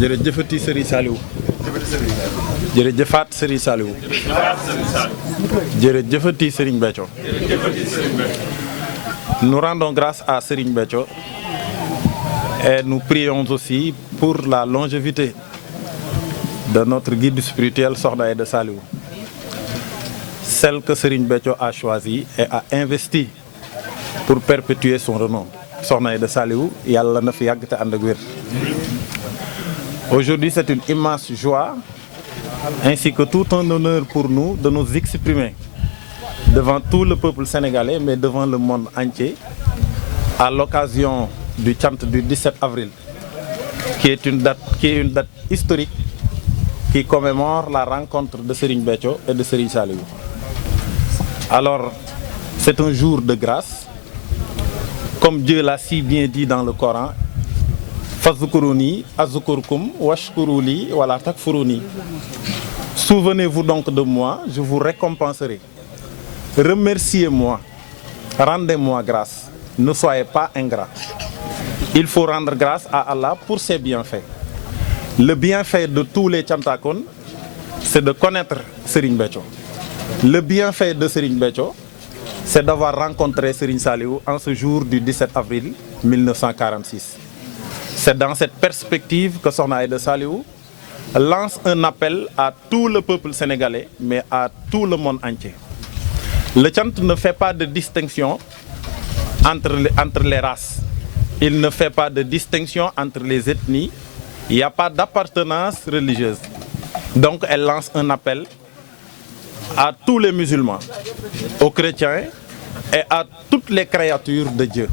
jërëjëfati Serigne Saliou. jërëjëfaat Serigne Saliou. jërëjëfati Serigne Béthio. Nous rendons grâce à Serigne Béthio et nous prions aussi pour la longévité de notre guide spirituel Sokhna Aïda Saliou, celle que Serigne Béthio a choisie et a investie pour perpétuer son renom. Sokhna Aïda Saliou, yàlla na fi yàgg te ànd ak wér. Aujourd'hui, c'est une immense joie ainsi que tout un honneur pour nous de nous exprimer devant tout le peuple sénégalais, mais devant le monde entier, à l'occasion du chant du 17 avril, qui est une date historique qui commémore la rencontre de Serigne Béthio et de Serigne Saliou. Alors, c'est un jour de grâce, comme Dieu l'a si bien dit dans le Coran. Fazkuruni azkurkum washkuruli wala takfuruni. Souvenez-vous donc de moi, je vous récompenserai. Remerciez-moi, rendez-moi grâce. Ne soyez pas ingrats. Il faut rendre grâce à Allah pour ses bienfaits. Le bienfait de tous les Thiantakoun, c'est de connaître Serigne Béthio. Le bienfait de Serigne Béthio, c'est d'avoir rencontré Serigne Saliou en ce jour du 17 avril 1946. C'est dans cette perspective que Sokhna Aïda Saliou lance un appel à tout le peuple sénégalais, mais à tout le monde entier. Le chant ne fait pas de distinction entre les races. Il ne fait pas de distinction entre les ethnies. Il n'y a pas d'appartenance religieuse. Donc elle lance un appel à tous les musulmans, aux chrétiens et à toutes les créatures de Dieu.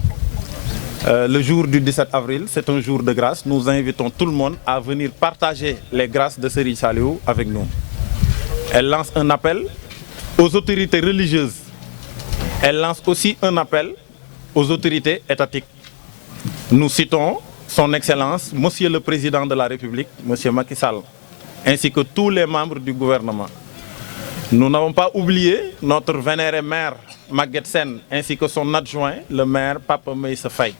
Le jour du 17 avril, c'est un jour de grâce. Nous invitons tout le monde à venir partager les grâces de Serigne Saliou avec nous. Elle lance un appel aux autorités religieuses. Elle lance aussi un appel aux autorités étatiques. Nous citons son Excellence, Monsieur le Président de la République, Monsieur Macky Sall, ainsi que tous les membres du gouvernement. Nous n'avons pas oublié notre vénéré maire Maguette Sène, ainsi que son adjoint, le maire Papa Meïssa Faye,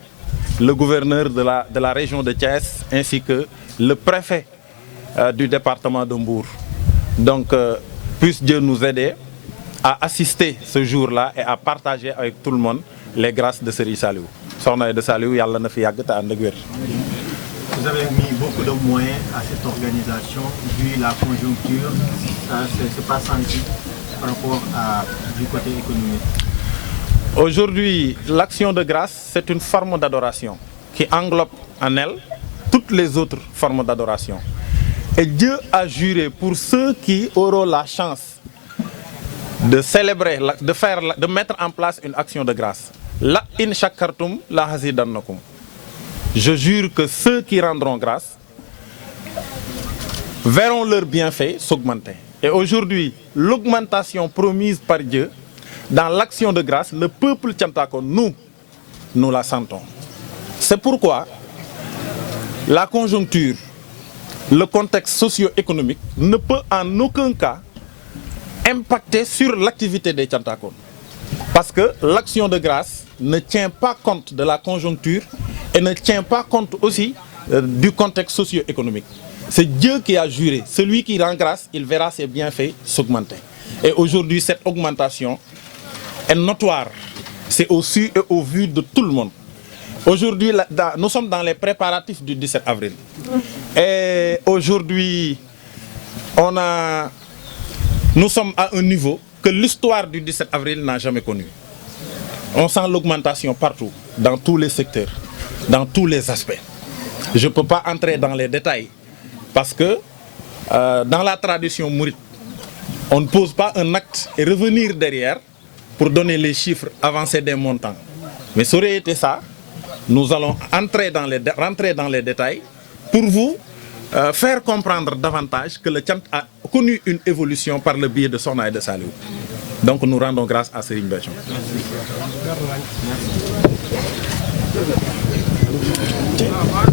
le gouverneur de la région de Thiès, ainsi que le préfet du département de Mbour. Donc, puisse Dieu nous aider à assister ce jour-là et à partager avec tout le monde les grâces de Serigne Saliou. Sokhna Aïda Saliou, yàlla na fi yàgg te ànd ak wér. Vous avez mis beaucoup de moyens à cette organisation, vu la conjoncture, ça ne s'est pas senti par rapport du côté économique. Aujourd'hui, l'action de grâce, c'est une forme d'adoration qui englobe en elle toutes les autres formes d'adoration. Et Dieu a juré pour ceux qui auront la chance de célébrer, de mettre en place une action de grâce. La in shakartum la hazidannakum. Je jure que ceux qui rendront grâce verront leurs bienfaits s'augmenter. Et aujourd'hui, l'augmentation promise par Dieu dans l'action de grâce, le peuple Thiantakoun, nous la sentons. C'est pourquoi la conjoncture, le contexte socio-économique ne peut en aucun cas impacter sur l'activité des Thiantakoun. Parce que l'action de grâce ne tient pas compte de la conjoncture et ne tient pas compte aussi du contexte socio-économique. C'est Dieu qui a juré. Celui qui rend grâce, il verra ses bienfaits s'augmenter. Et aujourd'hui, cette augmentation est notoire. C'est au su et au vu de tout le monde. Aujourd'hui, nous sommes dans les préparatifs du 17 avril. Et aujourd'hui, nous sommes à un niveau que l'histoire du 17 avril n'a jamais connu. On sent l'augmentation partout, dans tous les secteurs, dans tous les aspects. Je ne peux pas entrer dans les détails parce que dans la tradition mouride, on ne pose pas un acte et revenir derrière pour donner les chiffres, avancer des montants. Mais ça aurait été ça, nous allons rentrer dans les détails pour vous faire comprendre davantage que le chant a connu une évolution par le biais de Sokhna Aïda Saliou. Donc nous rendons grâce à Serigne Béthio. Merci.